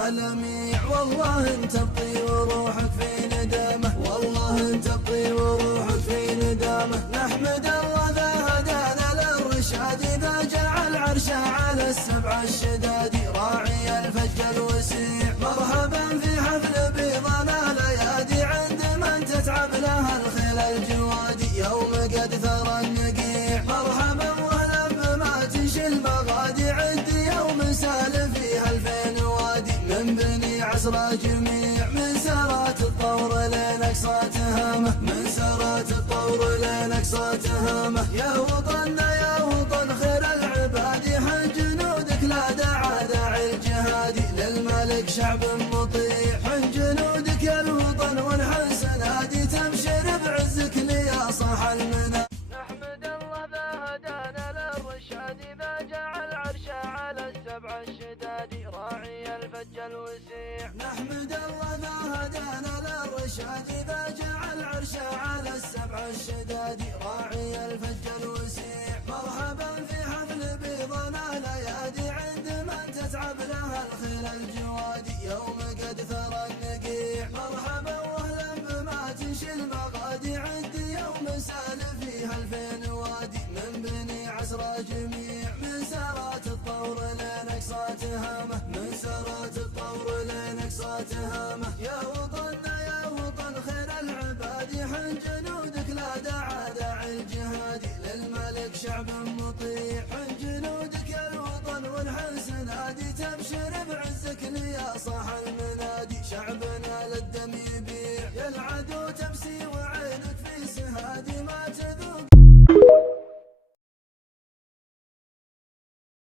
لميع، والله انت تبقي وروحك في ندامه، والله انت تبقي وروحك في ندامه. نحمد الله ذا هدانا للرشاد، إذا جعل عرشه على السبع الشداد، راعي الفج الوسيع. مرحبا في حفل بيضنا ليادي، عند من تتعب لها الخيل الجوادي، يوم قد ثرى النقيع. مرحبا وهلا بما تنشي المغادي، عد يوم سال فيها 2000 وادي، من بني عسرى جميع، من سرات الطور لين اقصى تهامه، من سرات الطور لين اقصى تهامه. يا وطننا يا وطن خير العباد، حن جنودك لا داعى داعي الجهاد، للملك شعب مطيع. حن جنودك يا الوطن ونحن سنادي، تبشر بعزك يا صاح المنى. نحمد الله ذا هدانا للرشاد، إذا جعل عرشه على السبع الشداد، راعي الفج الوسيع. نحمد الله ذا هدانا للرشاد، إذا جعل عرشه على السبع الشداد، راعي الفج الوسيع. مرحبا في حفل بيضنا ليادي، عند من تتعب لها الخيل الجوادي، يوم قد ثرى النقيع. مرحبا واهلا بما تنشي المغادي، عند يوم سال فيها 2000 وادي، من بني عسرى جميع، من سرات الطور لين اقصى تهامه، من سرات الطور لين اقصى تهامه. يا وطننا يا وطن خير العباد، حن جنودك لا داعى داعي الجهاد، للملك شعب مطيع. حن جنودك يا الوطن ونحن سنادي، تبشر بعزك يا صاح المنادي. شعبنا